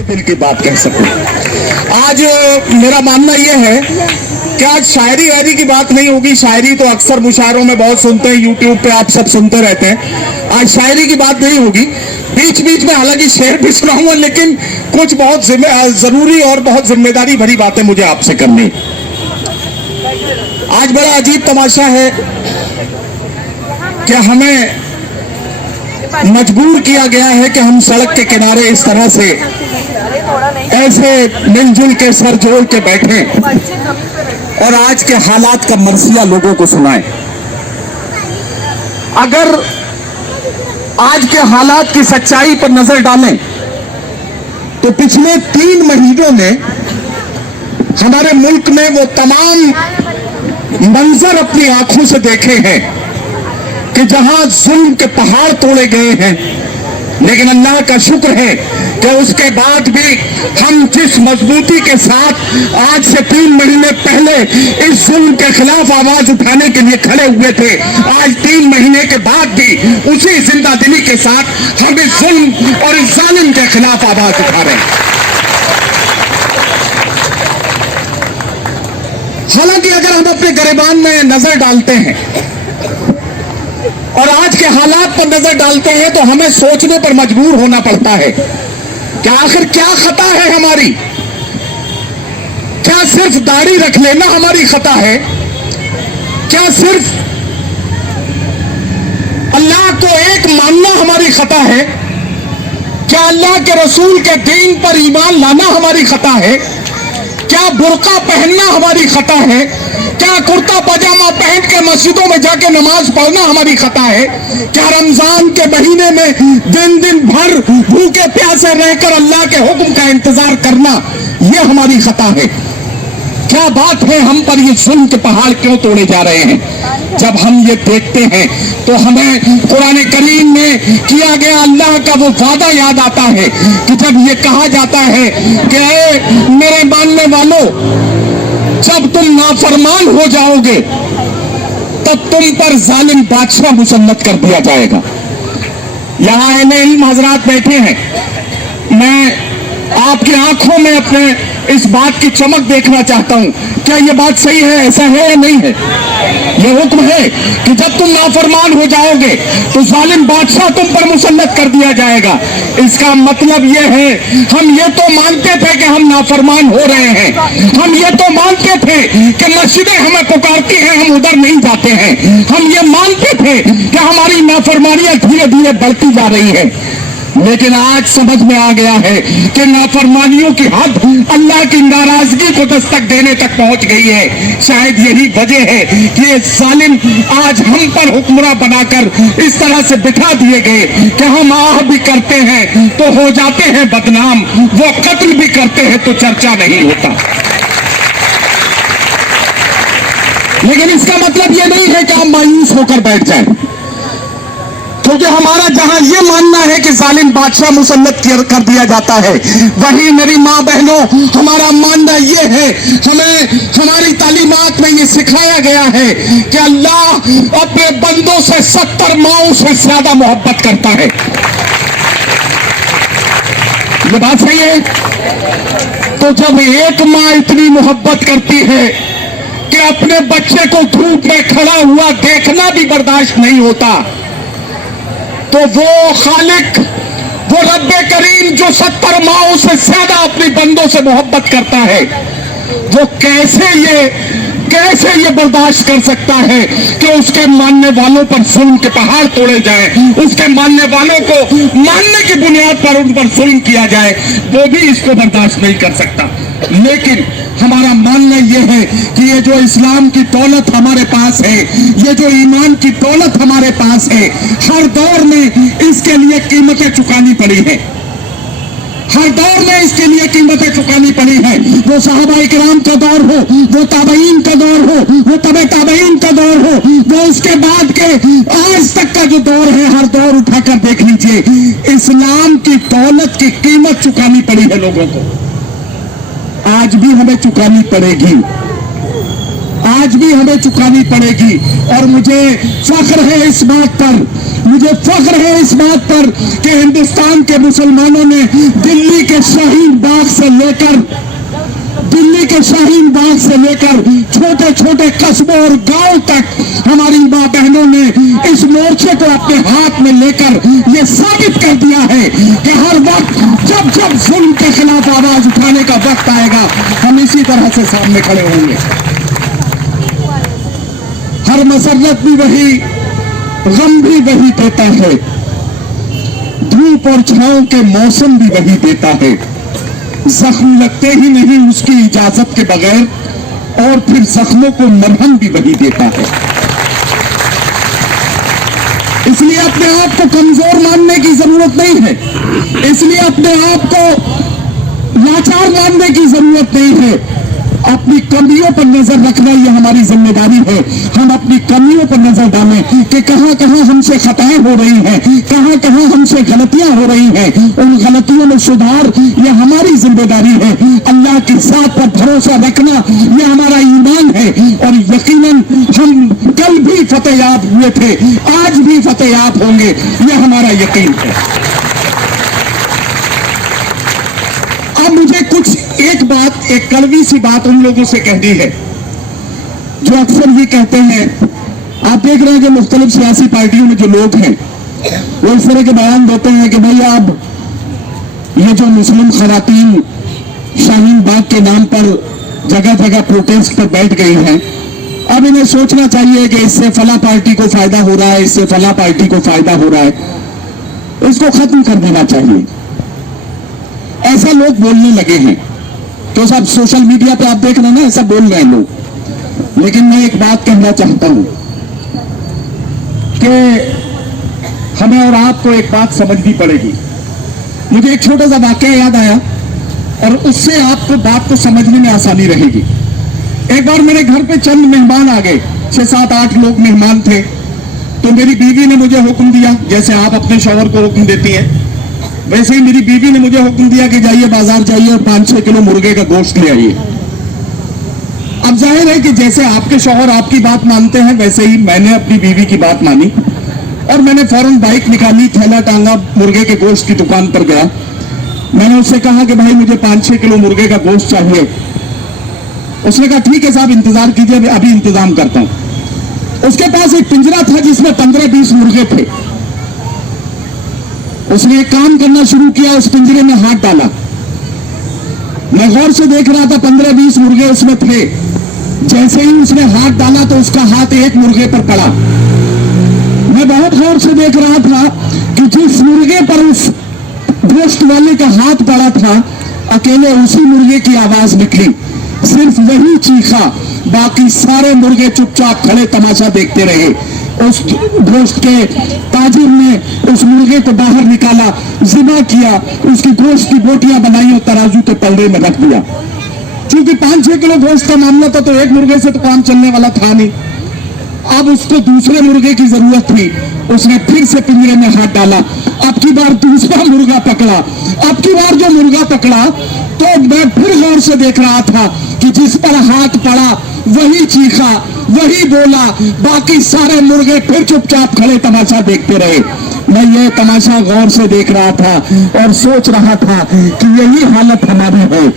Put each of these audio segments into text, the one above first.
के दिल की बात कह सकूं। आज मेरा मानना यह है कि आज शायरी वायरी की बात नहीं होगी। शायरी तो अक्सर मुशायरों में बहुत सुनते हैं, यूट्यूब पे आप सब सुनते रहते हैं। आज शायरी की बात नहीं होगी। बीच बीच में हालांकि शेर भी सुनाऊंगा, लेकिन कुछ बहुत जरूरी और बहुत जिम्मेदारी भरी बातें मुझे आपसे करनी। आज बड़ा अजीब तमाशा है कि हमें मजबूर किया गया है कि हम सड़क के किनारे इस तरह से ऐसे मिलजुल के सर जोड़ के बैठे और आज के हालात का मरसिया लोगों को सुनाएं। अगर आज के हालात की सच्चाई पर नजर डालें तो पिछले 3 महीनों में हमारे मुल्क में वो तमाम मंजर अपनी आंखों से देखे हैं कि जहां जुल्म के पहाड़ तोड़े गए हैं, लेकिन अल्लाह का शुक्र है कि उसके बाद भी हम जिस मजबूती के साथ आज से 3 महीने पहले इस जुल्म के खिलाफ आवाज उठाने के लिए खड़े हुए थे, आज 3 महीने के बाद भी उसी जिंदा दिली के साथ हम इस जुल्म और इस जालिम के खिलाफ आवाज उठा रहे हैं। हालांकि अगर हम अपने गिरबान में नजर डालते हैं और आज के हालात पर नजर डालते हैं तो हमें सोचने पर मजबूर होना पड़ता है कि आखिर क्या खता है हमारी। क्या सिर्फ दाढ़ी रख लेना हमारी खता है? क्या सिर्फ अल्लाह को एक मानना हमारी खता है? क्या अल्लाह के रसूल के दीन पर ईमान लाना हमारी खता है? क्या बुर्का पहनना हमारी खता है? क्या कुर्ता पजामा पहन के मस्जिदों में जाके नमाज पढ़ना हमारी खता है? क्या रमजान के महीने में दिन दिन भर भूखे प्यासे रहकर अल्लाह के हुक्म का इंतजार करना यह हमारी खता है? क्या बात है, हम पर ये जुल्म के पहाड़ क्यों तोड़े जा रहे हैं? जब हम ये देखते हैं तो हमें कुरान करीम में किया गया अल्लाह का वो वादा याद आता है कि जब ये कहा जाता है कि मेरे मानने वालों, जब तुम नाफरमान हो जाओगे तब तुम पर जालिम बादशाह मुसल्लत कर दिया जाएगा। यहां अहले इल्म हजरात बैठे हैं, मैं आपकी आंखों में अपने इस बात की चमक देखना चाहता हूं। क्या यह बात सही है? ऐसा है या नहीं है? यह हुक्म है कि जब तुम नाफरमान हो जाओगे तो जालिम बादशाह तुम पर मुसल्लत कर दिया जाएगा। इसका मतलब यह है, हम ये तो मानते थे कि हम नाफरमान हो रहे हैं, हम ये तो मानते थे कि मस्जिदें हमें पुकारती हैं, हम उधर नहीं जाते हैं, हम ये मानते थे कि हमारी नाफरमानियां धीरे धीरे बढ़ती जा रही है। लेकिन आज समझ में आ गया है कि नाफरमानियों की हद अल्लाह की नाराजगी को दस्तक देने तक पहुंच गई है। शायद यही वजह है कि ये जालिम आज हम पर हुक्मरां बनाकर इस तरह से बिठा दिए गए कि हम आह भी करते हैं तो हो जाते हैं बदनाम, वो कत्ल भी करते हैं तो चर्चा नहीं होता। लेकिन इसका मतलब ये नहीं है कि हम मायूस होकर बैठ जाएं, क्योंकि हमारा जहां ये मानना है कि जालिम बादशाह मुसल्लत कर दिया जाता है, वही मेरी माँ बहनों हमारा मानना ये है, हमें हमारी तालीमात में ये सिखाया गया है कि अल्लाह अपने बंदों से 70 माओं से ज्यादा मोहब्बत करता है। ये बात सही है? तो जब एक माँ इतनी मोहब्बत करती है कि अपने बच्चे को धूप में खड़ा हुआ देखना भी बर्दाश्त नहीं होता, तो वो खालिक, वो रब्बे करीम जो 70 माओं से ज्यादा अपने बंदों से मोहब्बत करता है, वो कैसे ये बर्दाश्त कर सकता है कि उसके मानने वालों पर जुल्म के पहाड़ तोड़े जाए, उसके मानने वालों को मानने की बुनियाद पर उन पर जुल्म किया जाए, वो भी इसको बर्दाश्त नहीं कर सकता। लेकिन हमारा मानना यह है कि ये जो इस्लाम की दौलत हमारे पास है, ये जो ईमान की दौलत हमारे पास है, हर दौर में इसके लिए कीमतें चुकानी पड़ी है, हर दौर में इसके लिए कीमतें चुकानी पड़ी है। वो सहाबा इकराम का दौर हो, वो ताबईन का दौर हो, वो तबे ताबईन का दौर हो, वो उसके बाद के आज तक का जो दौर है, हर दौर उठाकर देख लीजिए, इस्लाम की दौलत की कीमत चुकानी पड़ी है लोगों को। आज भी हमें चुकानी पड़ेगी। आज भी हमें चुकानी पड़ेगी। और मुझे फख्र है इस बात पर कि हिंदुस्तान के मुसलमानों ने दिल्ली के शाहीन बाग से लेकर छोटे छोटे कस्बों और गांव तक हमारी मां बहनों ने इस मोर्चे को अपने हाथ में लेकर ये साबित कर दिया है कि हर वक्त जब जब जुल्म के खिलाफ आवाज उठाने का वक्त आएगा, हम इसी तरह से सामने खड़े होंगे। हर मसरत भी वही, गम भी वही देता है, धूप और छांव के मौसम भी वही देता है। जख्म लगते ही नहीं उसकी इजाजत के बगैर, और फिर जख्मों को मरहम भी वही देता है। इसलिए अपने आप को कमजोर मानने की जरूरत नहीं है, इसलिए अपने आप को लाचार मानने की जरूरत नहीं है। अपनी कमियों पर नजर रखना ये हमारी जिम्मेदारी है। हम अपनी कमियों पर नजर डालें कि कहां कहां हमसे खताएं हो रही हैं, कहां कहां हमसे गलतियां हो रही हैं। उन गलतियों में सुधार ये हमारी जिम्मेदारी है। अल्लाह की ज़ात पर भरोसा रखना ये हमारा ईमान है। और यकीनन हम कल भी फतेहयाब हुए थे, आज भी फतेहयाब होंगे, ये हमारा यकीन है। अब मुझे एक कड़वी सी बात उन लोगों से कहनी है जो अक्सर ये कहते हैं, आप देख रहे हैं कि मुख्तलिफ सियासी पार्टियों में जो लोग हैं वो इस तरह के बयान देते हैं कि भाई अब ये जो मुस्लिम खवातीन शाहीन बाग के नाम पर जगह जगह प्रोटेस्ट पर बैठ गई हैं, अब इन्हें सोचना चाहिए कि इससे फला पार्टी को फायदा हो रहा है, इससे फला पार्टी को फायदा हो रहा है, इसको खत्म कर देना चाहिए। ऐसा लोग बोलने लगे हैं। तो सब सोशल मीडिया पे आप देख रहे हैं ना, ऐसा बोल रहे हैं लोग। लेकिन मैं एक बात कहना चाहता हूं कि हमें और आपको एक बात समझनी पड़ेगी। मुझे एक छोटा सा वाकया याद आया और उससे आपको बात को समझने में आसानी रहेगी। एक बार मेरे घर पे चंद मेहमान आ गए, 6, 7, 8 लोग मेहमान थे। तो मेरी बीवी ने मुझे हुक्म दिया, जैसे आप अपने शौहर को हुक्म देती हैं, वैसे ही मेरी बीवी ने मुझे हुक्म दिया कि जाइए बाजार जाइए और 5-6 किलो मुर्गे का गोश्त ले आइए। अब जाहिर है कि जैसे आपके शौहर आपकी बात मानते हैं, वैसे ही मैंने अपनी बीवी की बात मानी और मैंने फौरन बाइक निकाली, थैला टांगा, मुर्गे के गोश्त की दुकान पर गया। मैंने उससे कहा कि भाई मुझे 5-6 किलो मुर्गे का गोश्त चाहिए। उसने कहा ठीक है साहब, इंतजार कीजिए, अभी इंतजाम करता हूं। उसके पास एक पिंजरा था जिसमें 15-20 मुर्गे थे। उसने एक काम करना शुरू किया, उस पिंजरे में हाथ डाला। मैं गौर से देख रहा था, 15-20 मुर्गे उसमें थे। जैसे ही उसने हाथ डाला तो उसका हाथ एक मुर्गे पर पड़ा। मैं बहुत गौर से देख रहा था कि जिस मुर्गे पर उस गोश्त वाले का हाथ पड़ा था, अकेले उसी मुर्गे की आवाज निकली, सिर्फ वही चीखा, बाकी सारे मुर्गे चुपचाप खड़े तमाशा देखते रहे। उस गोश्त के ताजिर ने उस मुर्गे को बाहर निकाला, ज़िबा किया, उसकी गोश्त की बोटियां बनाई और तराजू के पलड़े में रख दिया। क्योंकि 5-6 किलो गोश्त का मामला था तो एक मुर्गे से तो काम चलने वाला था नहीं। अब उसको दूसरे मुर्गे की जरूरत थी। उसने फिर से पिंजरे में हाथ डाला, अब की बार दूसरा मुर्गा पकड़ा। अब की बार जो मुर्गा पकड़ा तो मैं फिर गौर से देख रहा था कि जिस पर हाथ पड़ा वही चीखा, वही बोला, बाकी सारे मुर्गे फिर चुपचाप खड़े तमाशा देखते रहे। मैं ये तमाशा गौर से देख रहा था और सोच रहा था कि यही हालत हमारी है।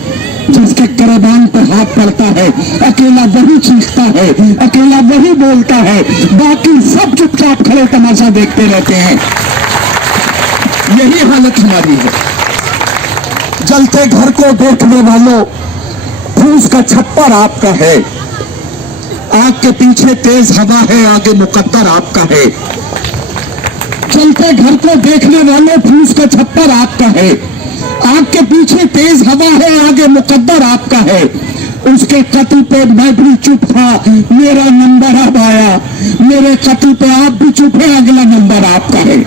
जिसके करेबान पर हाथ पड़ता है, अकेला वही चीखता है, अकेला वही बोलता है, बाकी सब चुपचाप खड़े तमाशा देखते रहते हैं। यही हालत हमारी है। जलते घर को देखने वालों, फूस का छप्पर आपका है, आग के पीछे तेज हवा है, आगे मुकद्दर आपका है। जलते घर को देखने वालों, फूस का छप्पर आपका है, आग के पीछे तेज हवा है, आगे मुकद्दर आपका है। उसके कत्ल पे मैं भी चुप था, मेरा नंबर अब आया। मेरे कत्ल पे आप भी चुप है, अगला नंबर आपका है।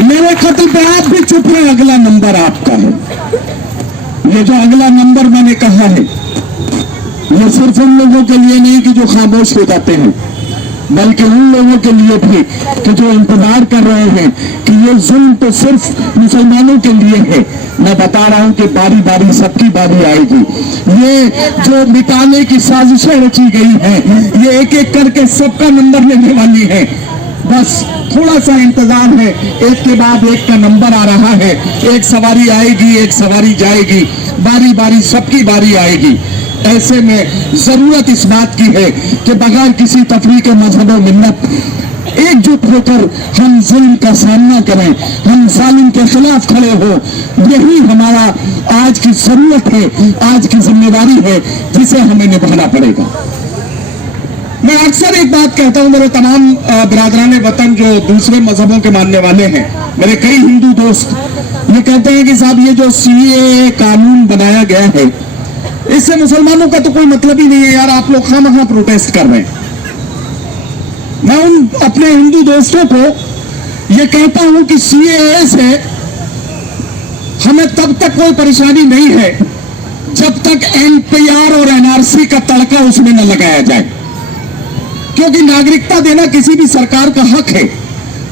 मेरे कत्ल पे आप भी चुप है, अगला नंबर आपका है। ये जो अगला नंबर मैंने कहा है, ये सिर्फ उन लोगों के लिए नहीं कि जो खामोश हो जाते हैं। बल्कि उन लोगों के लिए भी कि जो इंतजार कर रहे हैं कि ये जुल्म तो सिर्फ मुसलमानों के लिए है। मैं बता रहा हूं कि बारी बारी सबकी बारी आएगी। ये जो मिटाने की साजिशें रची गई हैं, ये एक एक करके सबका नंबर लेने वाली है। बस थोड़ा सा इंतजार है, एक के बाद एक का नंबर आ रहा है। एक सवारी आएगी, एक सवारी जाएगी, बारी बारी सबकी बारी आएगी। ऐसे में जरूरत इस बात की है कि बगैर किसी तफरीक मजहब और मिन्नत एकजुट होकर हम जुल्म का सामना करें, हम जालिम के खिलाफ खड़े हो। यही हमारा आज की जरूरत है, आज की जिम्मेदारी है, जिसे हमें निभाना पड़ेगा। मैं अक्सर एक बात कहता हूं, मेरे तमाम बिरादरान वतन जो दूसरे मजहबों के मानने वाले हैं, मेरे कई हिंदू दोस्त ये कहते हैं कि साहब ये जो सीएए कानून बनाया गया है, इससे मुसलमानों का तो कोई मतलब ही नहीं है यार, आप लोग खामखा प्रोटेस्ट कर रहे हैं। मैं उन अपने हिंदू दोस्तों को ये कहता हूं कि सीएए से हमें तब तक कोई परेशानी नहीं है जब तक एनपीआर और एनआरसी का तड़का उसमें न लगाया जाए, क्योंकि नागरिकता देना किसी भी सरकार का हक है।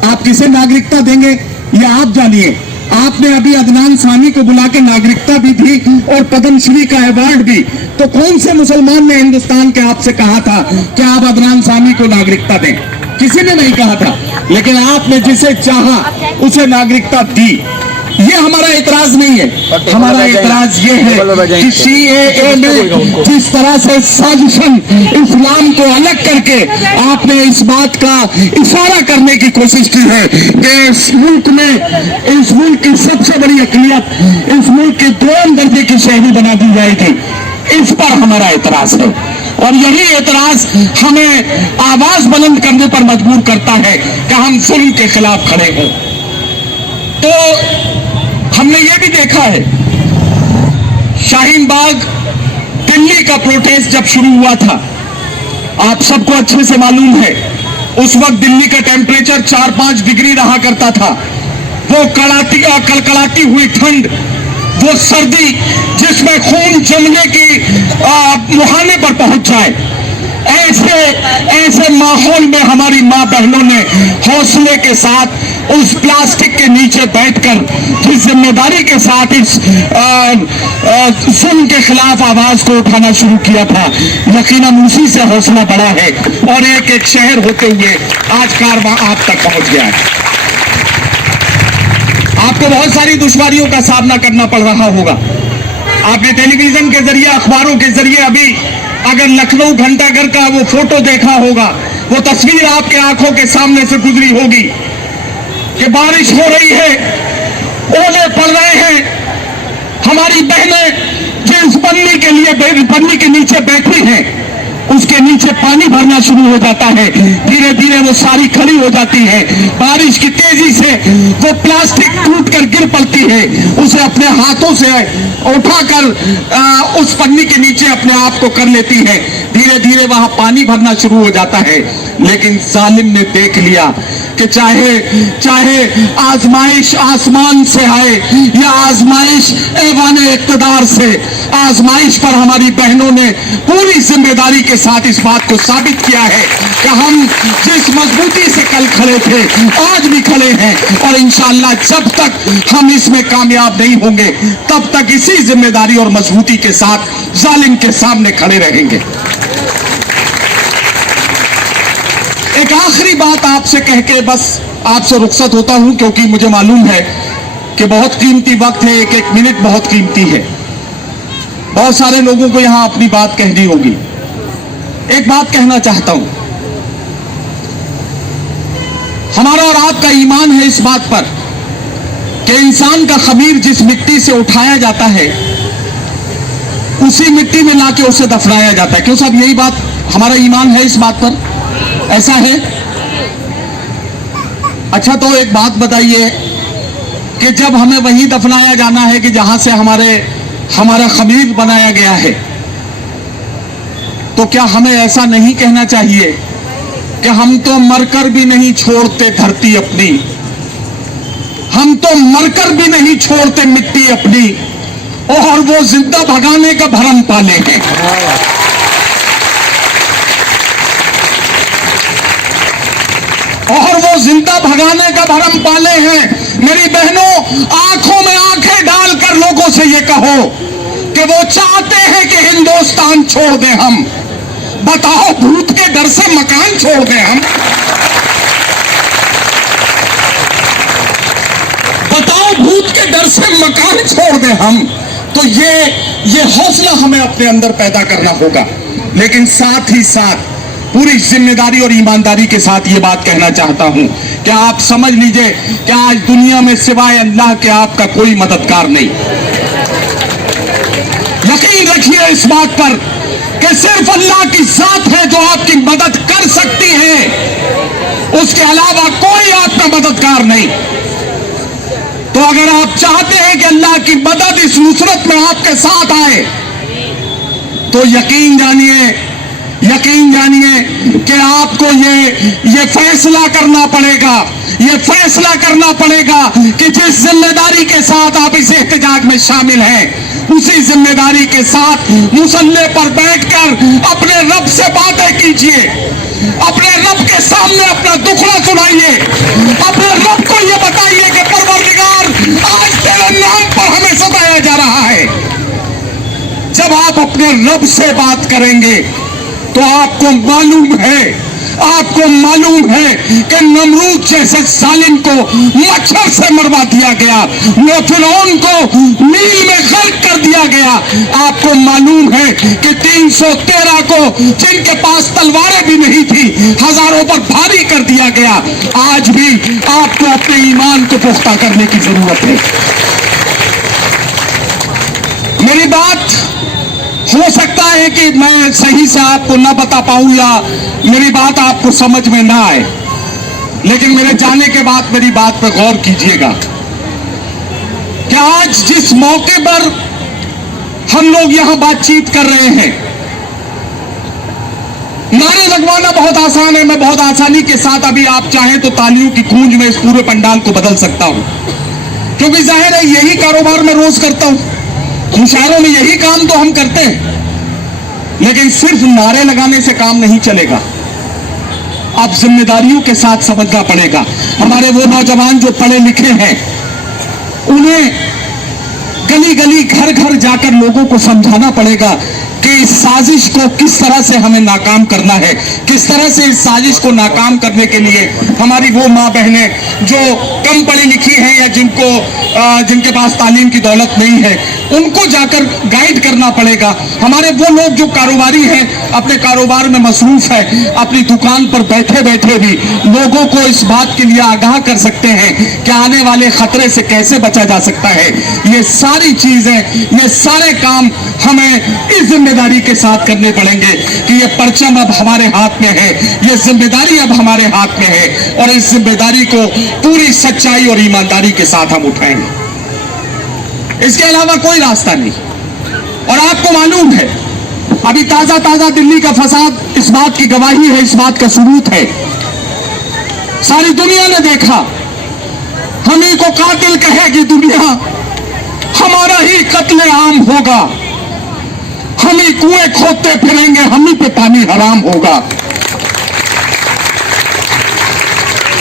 आप किसे नागरिकता देंगे या आप जानिए। आपने अभी अदनान सामी को बुला के नागरिकता भी दी और पद्मश्री का अवार्ड भी, तो कौन से मुसलमान ने हिंदुस्तान के आपसे कहा था कि आप अदनान सामी को नागरिकता दें? किसी ने नहीं कहा था, लेकिन आपने जिसे चाहा उसे नागरिकता दी। ये हमारा एतराज नहीं है। हमारा एतराज ये है कि सीएए में जिस तरह से साजिशन इस्लाम को अलग करके आपने इस बात का इशारा करने की कोशिश की है कि इस मुल्क में, इस मुल्क की सबसे बड़ी अक़लियत, इस मुल्क के 2 दर्जे की शहरी बना दी जाएगी, इस पर हमारा एतराज है। और यही एतराज हमें आवाज बुलंद करने पर मजबूर करता है कि हम जुल्म के खिलाफ खड़े हों। तो हमने ये भी देखा है, शाहीन बाग दिल्ली का प्रोटेस्ट जब शुरू हुआ था, आप सबको अच्छे से मालूम है, उस वक्त दिल्ली का टेम्परेचर 4-5 डिग्री रहा करता था। वो कड़कड़ाती हुई ठंड, वो सर्दी जिसमें खून जमने की मुहाने पर पहुंच जाए, ऐसे माहौल में हमारी मां बहनों ने हौसले के साथ उस प्लास्टिक के नीचे बैठकर जिस जिम्मेदारी के साथ इस जुल्म के खिलाफ आवाज को उठाना शुरू किया था, यकीनन उसी से हौसला बढ़ा है और एक एक शहर होते हुए आज कारवां आप तक पहुंच गया है। आपको बहुत सारी दुश्वारियों का सामना करना पड़ रहा होगा। आपने टेलीविजन के जरिए, अखबारों के जरिए अभी अगर लखनऊ घंटाघर का वो फोटो देखा होगा, वो तस्वीर आपके आंखों के सामने से गुजरी होगी कि बारिश हो रही है, ओले पड़ रहे हैं, हमारी बहनें जिस पन्नी के नीचे बैठी हैं, उसके नीचे पानी भरना शुरू हो जाता है। धीरे धीरे वो सारी खड़ी हो जाती है। बारिश की तेजी से वो प्लास्टिक टूट कर गिर पड़ती है, उसे अपने हाथों से उठाकर उस पन्नी के नीचे अपने आप को कर लेती है। धीरे धीरे वहां पानी भरना शुरू हो जाता है। लेकिन जालिम ने देख लिया कि चाहे आजमाइश आसमान से आए या आजमाइश ऐवान इक़्तिदार से, आजमाइश पर हमारी बहनों ने पूरी जिम्मेदारी के साथ इस बात को साबित किया है कि हम जिस मजबूती से कल खड़े थे आज भी खड़े हैं, और इंशाअल्लाह जब तक हम इसमें कामयाब नहीं होंगे तब तक इसी जिम्मेदारी और मजबूती के साथ जालिम के सामने खड़े रहेंगे। एक आखिरी बात आपसे कह के बस आपसे रुखसत होता हूं, क्योंकि मुझे मालूम है कि बहुत कीमती वक्त है, एक एक मिनट बहुत कीमती है। बहुत सारे लोगों को यहां अपनी बात कहनी होगी। एक बात कहना चाहता हूं, हमारा और आपका ईमान है इस बात पर कि इंसान का खमीर जिस मिट्टी से उठाया जाता है उसी मिट्टी में लाके उसे दफनाया जाता है। क्यों साहब, यही बात हमारा ईमान है इस बात पर, ऐसा है? अच्छा, तो एक बात बताइए कि जब हमें वहीं दफनाया जाना है कि जहां से हमारा खमीर बनाया गया है, तो क्या हमें ऐसा नहीं कहना चाहिए कि हम तो मरकर भी नहीं छोड़ते धरती अपनी, हम तो मरकर भी नहीं छोड़ते मिट्टी अपनी, और वो जिंदा भगाने का भरम पाले हैं। اور وہ زندہ بھگانے کا بھرم پالے ہیں. میری بہنوں, آنکھوں میں آنکھیں ڈال کر لوگوں سے یہ کہو کہ وہ چاہتے ہیں کہ ہندوستان چھوڑ دیں ہم. بتاؤ, بھوت کے ڈر سے مکان چھوڑ دیں ہم؟ بتاؤ, بھوت کے ڈر سے مکان چھوڑ دیں ہم؟ تو یہ حوصلہ ہمیں اپنے اندر پیدا کرنا ہوگا. لیکن ساتھ ہی ساتھ پوری ذمہ داری اور ایمانداری کے ساتھ یہ بات کہنا چاہتا ہوں کہ آپ سمجھ لیجئے کہ آج دنیا میں سوائے اللہ کے آپ کا کوئی مددگار نہیں. یقین رکھیے اس بات پر کہ صرف اللہ کی ذات ہے جو آپ کی مدد کر سکتی ہے, اس کے علاوہ کوئی آپ کا مددگار نہیں. تو اگر آپ چاہتے ہیں کہ اللہ کی مدد اس نصرت میں آپ کے ساتھ آئے تو یقین جانیے کہ آپ کو یہ فیصلہ کرنا پڑے گا کہ جس ذمہ داری کے ساتھ آپ اس احتجاج میں شامل ہیں, اسی ذمہ داری کے ساتھ مصلی پر بیٹھ کر اپنے رب سے باتیں کیجئے, اپنے رب کے سامنے اپنا دکھڑا سنائیے, اپنے رب کو یہ بتائیے کہ پروردگار, آج تیرے نام پر ہمیں ستایا جا رہا ہے. جب آپ اپنے رب سے بات کریں گے تو آپ کو معلوم ہے کہ نمرود جیسے ظالم کو مچھر سے مروا دیا گیا, فرعون کو نیل میں غرق کر دیا گیا. آپ کو معلوم ہے کہ 313 کو جن کے پاس تلواریں بھی نہیں تھی ہزاروں پر بھاری کر دیا گیا. آج بھی آپ کو اپنے ایمان کو پختہ کرنے کی ضرورت ہے. میری بات ہو سکتا ہے کہ میں صحیح سے آپ کو نہ بتا پاؤں یا میری بات آپ کو سمجھ میں نہ آئے, لیکن میرے جانے کے بعد میری بات پہ غور کیجئے گا کہ آج جس موقع پر ہم لوگ یہاں بات چیت کر رہے ہیں, نعرے لگوانا بہت آسان ہے. میں بہت آسانی کے ساتھ ابھی آپ چاہیں تو تالیوں کی گونج میں اس پورے پنڈال کو بدل سکتا ہوں, کیونکہ ظاہر ہے یہی کاروبار میں روز کرتا ہوں, مشاعروں میں یہی کام تو ہم کرتے ہیں. لیکن صرف نعرے لگانے سے کام نہیں چلے گا, اب ذمہ داریوں کے ساتھ سمجھنا پڑے گا. ہمارے وہ نوجوان جو پڑھے لکھے ہیں, انہیں گلی گلی گھر گھر جا کر لوگوں کو سمجھانا پڑے گا کہ اس سازش کو کس طرح سے ہمیں ناکام کرنا ہے, کس طرح سے اس سازش کو ناکام کرنے کے لیے ہماری وہ ماں بہنیں جو کم پڑھی لکھی ہیں یا جن کے پاس تعلیم کی دولت نہیں ہے, ان کو جا کر گائیڈ کرنا پڑے گا. ہمارے وہ لوگ جو کاروباری ہیں, اپنے کاروبار میں مصروف ہے, اپنی دکان پر بیٹھے بیٹھے بھی لوگوں کو اس بات کے لیے آگاہ کر سکتے ہیں کہ آنے والے خطرے سے کیسے بچا جا سکتا ہے. یہ ساری چیزیں, یہ سارے کام ہمیں اس ذمہ داری کے ساتھ کرنے پڑیں گے کہ یہ پرچم اب ہمارے ہاتھ میں ہے, یہ ذمہ داری اب ہمارے ہاتھ میں ہے, اور اس ذمہ داری کو پوری سچائی اور ایمانداری کے ساتھ ہم اٹھائیں گے. اس کے علاوہ کوئی راستہ نہیں. اور آپ کو معلوم ہے ابھی تازہ دلی کا فساد اس بات کی گواہی ہے, اس بات کا ثبوت ہے. ساری دنیا نے دیکھا, ہم ہی کو قاتل کہے گی دنیا, ہمارا ہی قتل عام ہوگا, ہم ہی کنویں کھودتے پھریں گے, ہم ہی پہ پانی حرام ہوگا.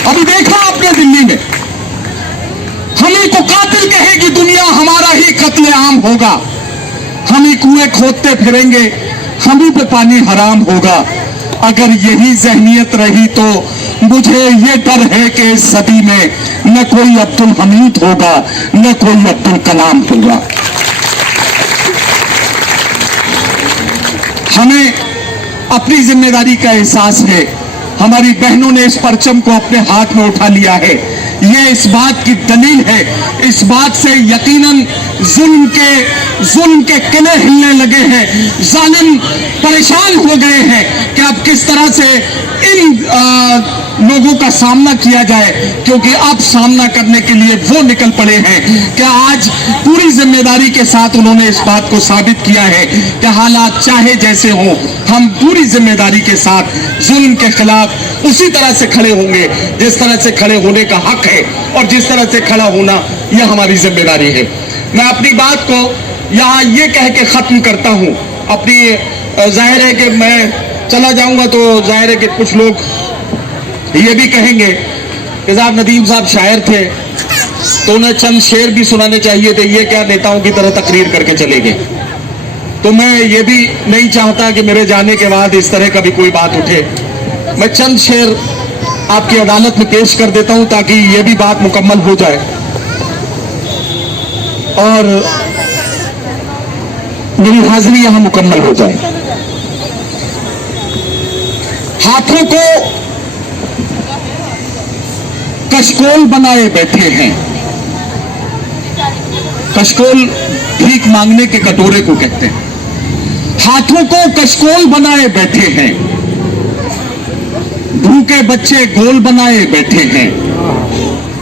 ابھی دیکھا آپ نے دلی میں, ہم ہی کو قاتل کہے گی دنیا, ہمارا ہی قتل عام ہوگا, ہم ہی کنویں کھودتے پھریں گے, ہم ہی پہ پانی حرام ہوگا. اگر یہی ذہنیت رہی تو مجھے یہ ڈر ہے کہ اس صدی میں نہ کوئی عبد الحمید ہوگا, نہ کوئی عبد الکلام ہوگا. ہمیں اپنی ذمہ داری کا احساس ہے. ہماری بہنوں نے اس پرچم کو اپنے ہاتھ میں اٹھا لیا ہے. یہ اس بات کی دلیل ہے, اس بات سے یقیناً ظلم کے قلعے ہلنے لگے ہیں, ظالم پریشان ہو گئے ہیں کہ اب کس طرح سے ان لوگوں کا سامنا کیا جائے, کیونکہ اب سامنا کرنے کے لیے وہ نکل پڑے ہیں کہ آج پوری ذمہ داری کے ساتھ انہوں نے اس بات کو ثابت کیا ہے کہ حالات چاہے جیسے ہوں, ہم پوری ذمہ داری کے ساتھ ظلم کے خلاف اسی طرح سے کھڑے ہوں گے جس طرح سے کھڑے ہونے کا حق ہے, اور جس طرح سے کھڑا ہونا یہ ہماری ذمہ داری ہے. میں اپنی بات کو یہاں یہ کہہ کے ختم کرتا ہوں. ظاہر ہے کہ میں چلا جاؤں گا تو ظاہر ہے کہ کچھ لوگ یہ بھی کہیں گے کہ صاحب ندیم صاحب شاعر تھے تو انہیں چند شعر بھی سنانے چاہیے تھے، یہ کیا نیتاؤں کی طرح تقریر کر کے چلے گئے. تو میں یہ بھی نہیں چاہتا کہ میرے جانے کے بعد اس طرح کا بھی کوئی بات اٹھے. میں چند شعر آپ کی عدالت میں پیش کر دیتا ہوں تاکہ یہ بھی بات مکمل ہو جائے اور میری حاضری یہاں مکمل ہو جائے. ہاتھوں کو کشکول بنائے بیٹھے ہیں. کشکول بھیک مانگنے کے کٹورے کو کہتے ہیں. ہاتھوں کو کشکول بنائے بیٹھے ہیں، بھوکے بچے گول بنائے بیٹھے ہیں.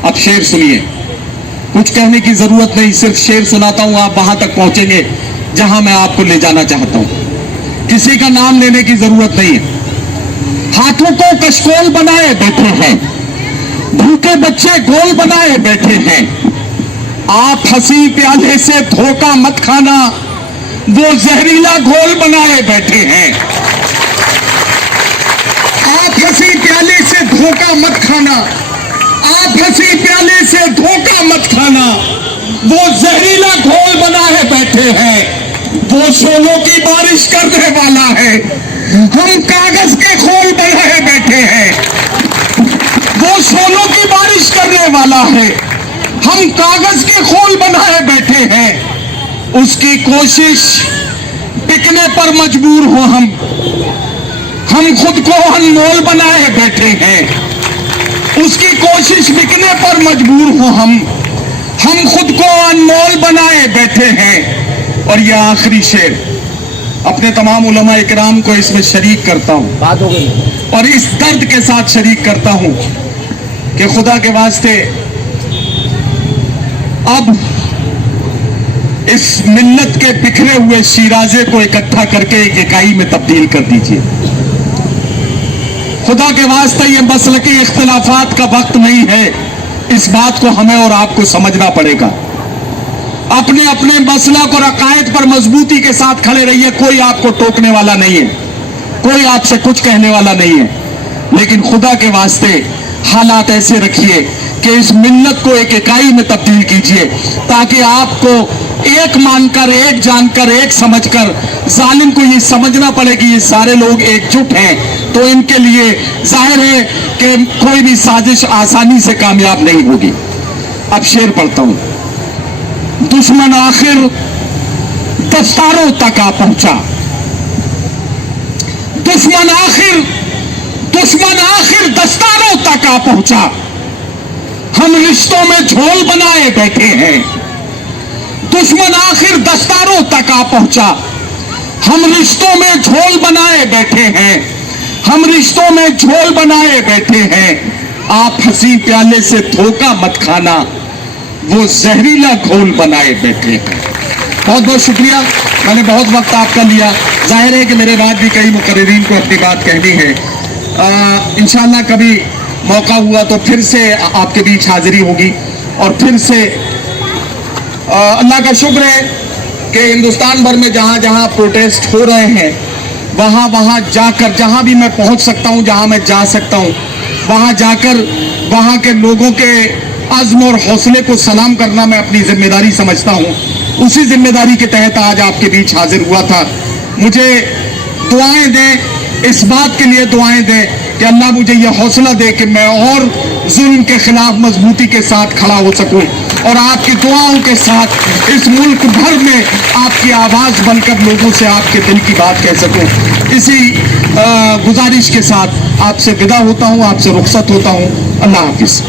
اب شعر سنیے، کچھ کہنے کی ضرورت نہیں، صرف شعر سناتا ہوں، آپ وہاں تک پہنچیں گے جہاں میں آپ کو لے جانا چاہتا ہوں. کسی کا نام لینے کی ضرورت نہیں ہے. ہاتھوں کو کشکول بنائے بیٹھے ہیں، بھوکے بچے گول بنائے بیٹھے ہیں. آپ ہنسی پیالے سے دھوکہ مت کھانا، وہ زہریلا گھول بنائے بیٹھے ہیں. آپ ہنسی پیالے سے دھوکہ مت کھانا، آپ ہنسی پیالے سے دھوکہ مت کھانا، وہ زہریلا گھول بنائے بیٹھے ہیں. وہ شولوں کی بارش کرنے والا ہے، ہم کاغذ کے کھول بنائے بیٹھے ہیں. وہ شولوں کی بارش کرنے والا ہے، ہم کاغذ کے کھول بنائے بیٹھے ہیں. اس کی کوشش بکنے پر مجبور ہو ہم خود کو انمول بنائے بیٹھے ہیں. اس کی کوشش بکنے پر مجبور ہو ہم خود کو انمول بنائے بیٹھے ہیں. اور یہ آخری شعر اپنے تمام علماء اکرام کو اس میں شریک کرتا ہوں، بات ہو گئی، اور اس درد کے ساتھ شریک کرتا ہوں کہ خدا کے واسطے اب اس ملت کے بکھرے ہوئے شیرازے کو اکٹھا کر کے ایک اکائی میں تبدیل کر دیجیے. خدا کے واسطے یہ مسلکی اختلافات کا وقت نہیں ہے. اس بات کو ہمیں اور آپ کو سمجھنا پڑے گا. اپنے اپنے مسلک اور عقائد پر مضبوطی کے ساتھ کھڑے رہیے. کوئی آپ کو ٹوکنے والا نہیں ہے، کوئی آپ سے کچھ کہنے والا نہیں ہے. لیکن خدا کے واسطے حالات ایسے رکھیے کہ اس ملت کو ایک اکائی میں تبدیل کیجیے تاکہ آپ کو ایک مان کر، ایک جان کر، ایک سمجھ کر ظالم کو یہ سمجھنا پڑے کہ یہ سارے لوگ ایک جٹ ہیں. تو ان کے لیے ظاہر ہے کہ کوئی بھی سازش آسانی سے کامیاب نہیں ہوگی. اب شعر پڑھتا ہوں. دشمن آخر دستاروں تک آ پہنچا، دشمن آخر دستاروں تک آ پہنچا. ہم رشتوں میں جھول بنائے بیٹھے ہیں. دشمن آخر دستاروں تک آ پہنچا. ہم رشتوں میں جھول بنائے بیٹھے ہیں. ہم رشتوں میں جھول بنائے بیٹھے ہیں. آپ ہنسی پیالے سے دھوکہ مت کھانا، وہ زہریلا گھول بنائے بیٹھے ہیں. بہت بہت شکریہ. میں نے بہت وقت آپ کا لیا. ظاہر ہے کہ میرے بعد بھی کئی مقررین کو اپنی بات کہنی ہے. انشاءاللہ کبھی موقع ہوا تو پھر سے آپ کے بیچ حاضری ہوگی. اور پھر سے اللہ کا شکر ہے کہ ہندوستان بھر میں جہاں جہاں پروٹیسٹ ہو رہے ہیں وہاں جا کر، جہاں بھی میں پہنچ سکتا ہوں، جہاں میں جا سکتا ہوں، وہاں جا کر وہاں کے لوگوں کے عزم اور حوصلے کو سلام کرنا میں اپنی ذمہ داری سمجھتا ہوں. اسی ذمہ داری کے تحت آج آپ کے بیچ حاضر ہوا تھا. مجھے دعائیں دیں، اس بات کے لیے دعائیں دیں کہ اللہ مجھے یہ حوصلہ دے کہ میں اور ظلم کے خلاف مضبوطی کے ساتھ کھڑا ہو سکوں اور آپ کی دعاؤں کے ساتھ اس ملک بھر میں آپ کی آواز بن کر لوگوں سے آپ کے دل کی بات کہہ سکوں. اسی گزارش کے ساتھ آپ سے ودا ہوتا ہوں، آپ سے رخصت ہوتا ہوں. اللہ حافظ.